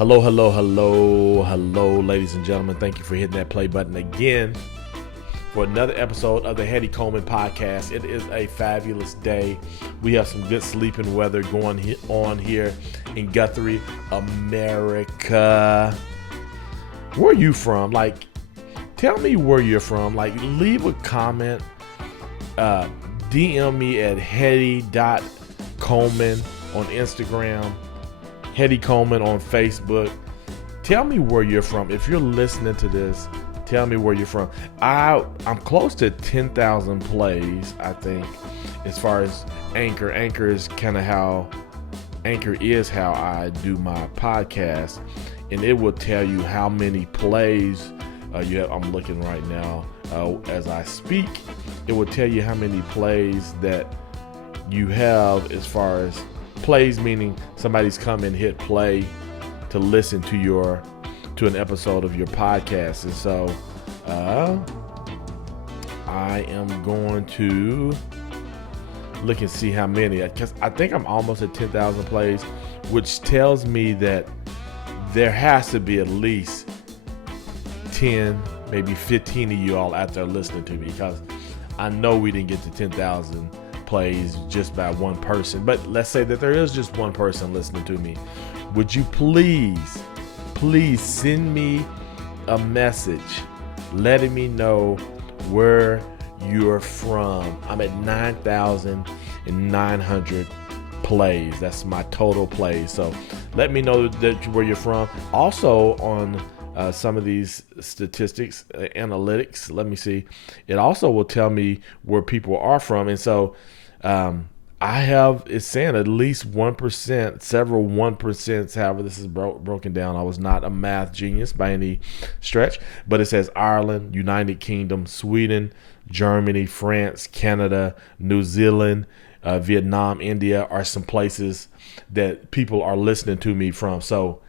Hello, hello, hello, hello, ladies and gentlemen. Thank you for hitting that play button again for another episode of the Hetty Coleman Podcast. It is a fabulous day. We have some good sleeping weather going on here in Guthrie, America. Where are you from? Tell me where you're from. Leave a comment. DM me at hetty.coleman on Instagram. Hetty Coleman on Facebook. Tell me where you're from. If you're listening to this, tell me where you're from. I'm close to 10,000 plays, I think, as far as Anchor. Anchor is how I do my podcast, and it will tell you how many plays you have. I'm looking right now as I speak. It will tell you how many plays that you have as far as plays, meaning somebody's come and hit play to listen to an episode of your podcast. And so I am going to look and see how many, because I think I'm almost at 10,000 plays, which tells me that there has to be at least 10, maybe 15 of you all out there listening to me, because I know we didn't get to 10,000 plays just by one person. But let's say that there is just one person listening to me. Would you please send me a message letting me know where you're from? I'm at 9,900 plays. That's my total plays. So let me know where you're from. Also on some of these statistics, analytics, let me see. It also will tell me where people are from. And so it's saying at least 1%, several 1%. However, this is broken down. I was not a math genius by any stretch, but it says Ireland, United Kingdom, Sweden, Germany, France, Canada, New Zealand, Vietnam, India are some places that people are listening to me from. So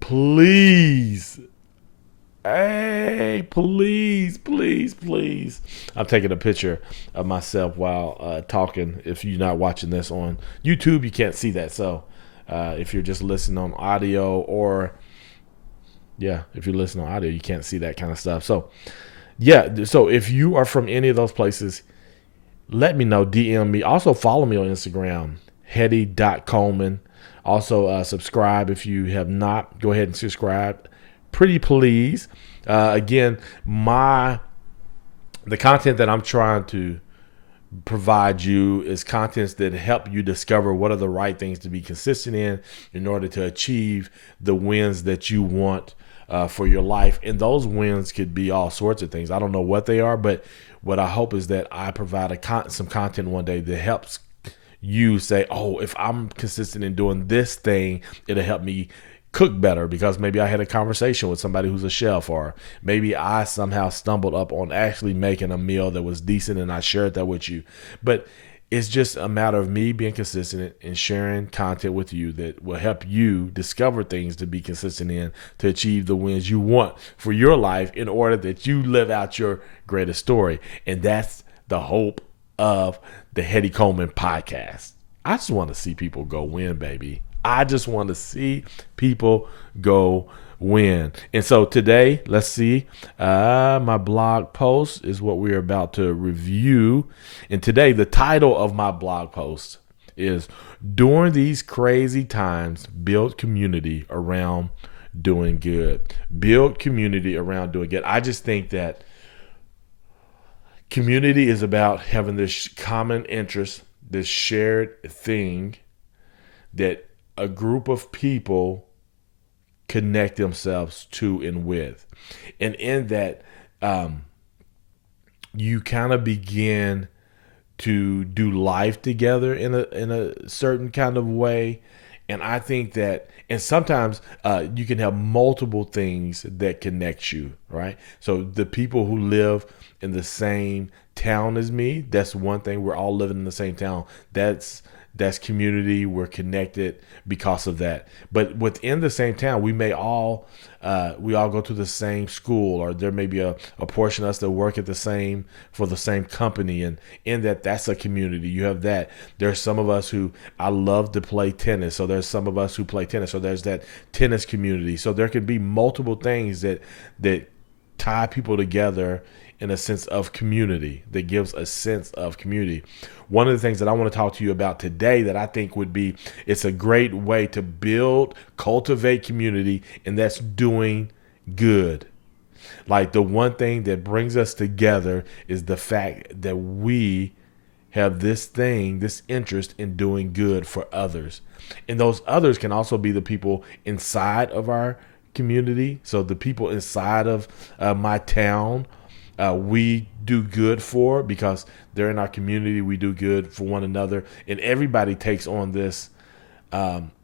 please, please. I'm taking a picture of myself while talking. If you're not watching this on YouTube, you can't see that. So if you're just listening on audio, if you're listening on audio, you can't see that kind of stuff. So so if you are from any of those places, let me know. DM me. Also follow me on Instagram, hetty.coleman. Also subscribe if you have not. Go ahead and subscribe. Pretty please. Again, the content that I'm trying to provide you is contents that help you discover what are the right things to be consistent in order to achieve the wins that you want for your life. And those wins could be all sorts of things. I don't know what they are, but what I hope is that I provide some content one day that helps you say, oh, if I'm consistent in doing this thing, it'll help me cook better, because maybe I had a conversation with somebody who's a chef, or maybe I somehow stumbled up on actually making a meal that was decent and I shared that with you. But it's just a matter of me being consistent and sharing content with you that will help you discover things to be consistent in to achieve the wins you want for your life in order that you live out your greatest story. And that's the hope of the Hetty Coleman Podcast. I just want to see people go win, baby. I just want to see people go win. And so today, let's see, my blog post is what we're about to review. And today, the title of my blog post is During These Crazy Times, Build Community Around Doing Good. Build community around doing good. I just think that community is about having this common interest, this shared thing that a group of people connect themselves to and with. And in that, you kind of begin to do life together in a certain kind of way. And I think that, and sometimes you can have multiple things that connect you, right? So the people who live in the same town as me, that's one thing. We're all living in the same town. That's community. We're connected because of that. But within the same town, we all go to the same school, or there may be a portion of us that work at for the same company, and in that's a community. You have that. There's some of us who I love to play tennis, so there's some of us who play tennis, so there's that tennis community. So there could be multiple things that tie people together in a sense of community, that gives a sense of community. One of the things that I want to talk to you about today that I think it's a great way to cultivate community, and that's doing good. Like, the one thing that brings us together is the fact that we have this interest in doing good for others. And those others can also be the people inside of our community. So the people inside of my town, we do good for, because they're in our community. We do good for one another, and everybody takes on this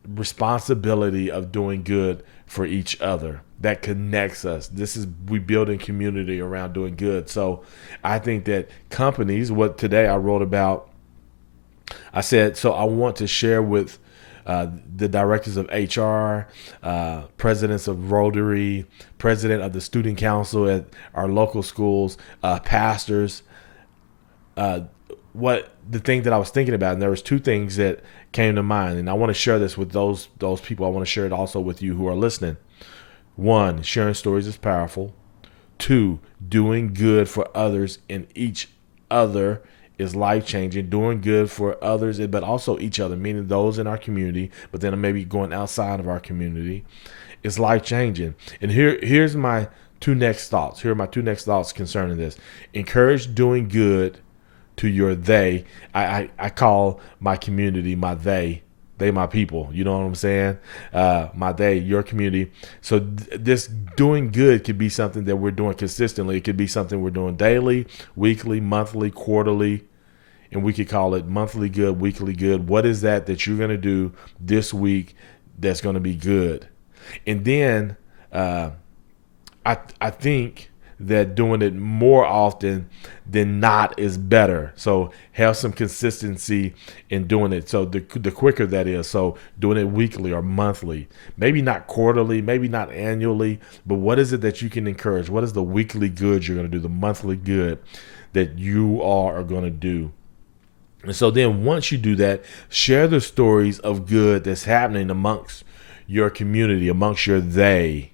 responsibility of doing good for each other. That connects us. We build in community around doing good. So I think that companies, what today I wrote about, I said, so I want to share with the directors of HR, presidents of Rotary, president of the student council at our local schools, pastors. What the thing that I was thinking about, and there was two things that came to mind, and I want to share this with those people. I want to share it also with you who are listening. One, sharing stories is powerful. Two, doing good for others and each other is life-changing. Doing good for others, but also each other, meaning those in our community, but then maybe going outside of our community, is life-changing. And here's my two next thoughts. Here are my two next thoughts concerning this. Encourage doing good to your they. I call my community my they my people. You know what I'm saying? My they, your community. So this doing good could be something that we're doing consistently. It could be something we're doing daily, weekly, monthly, quarterly, and we could call it monthly good, weekly good. What is that you're going to do this week that's going to be good? And then I think that doing it more often than not is better. So have some consistency in doing it. So the quicker that is. So doing it weekly or monthly, maybe not quarterly, maybe not annually, but what is it that you can encourage? What is the weekly good you're going to do, the monthly good that you are going to do? And so then once you do that, share the stories of good that's happening amongst your community, amongst your they,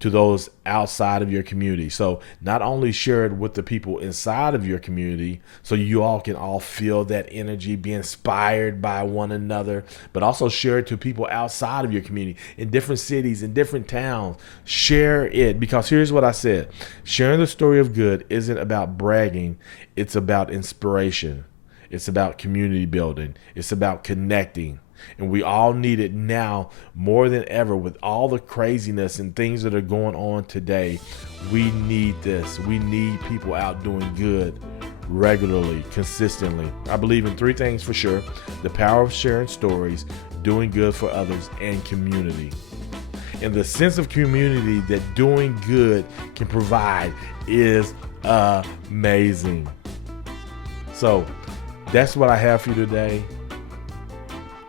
to those outside of your community. So not only share it with the people inside of your community, so you all can all feel that energy, be inspired by one another, but also share it to people outside of your community, in different cities, in different towns. Share it, because here's what I said. Sharing the story of good isn't about bragging. It's about inspiration. It's about community building. It's about connecting. And we all need it now more than ever, with all the craziness and things that are going on today. We need this. We need people out doing good regularly, consistently. I believe in three things for sure: the power of sharing stories, doing good for others, and community. And the sense of community that doing good can provide is amazing. So that's what I have for you today.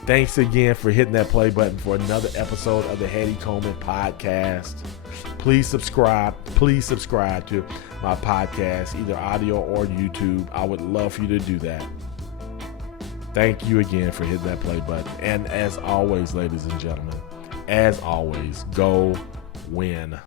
Thanks again for hitting that play button for another episode of the Hetty Coleman Podcast. Please subscribe to my podcast, either audio or YouTube. I would love for you to do that. Thank you again for hitting that play button. And as always, ladies and gentlemen, as always, go win.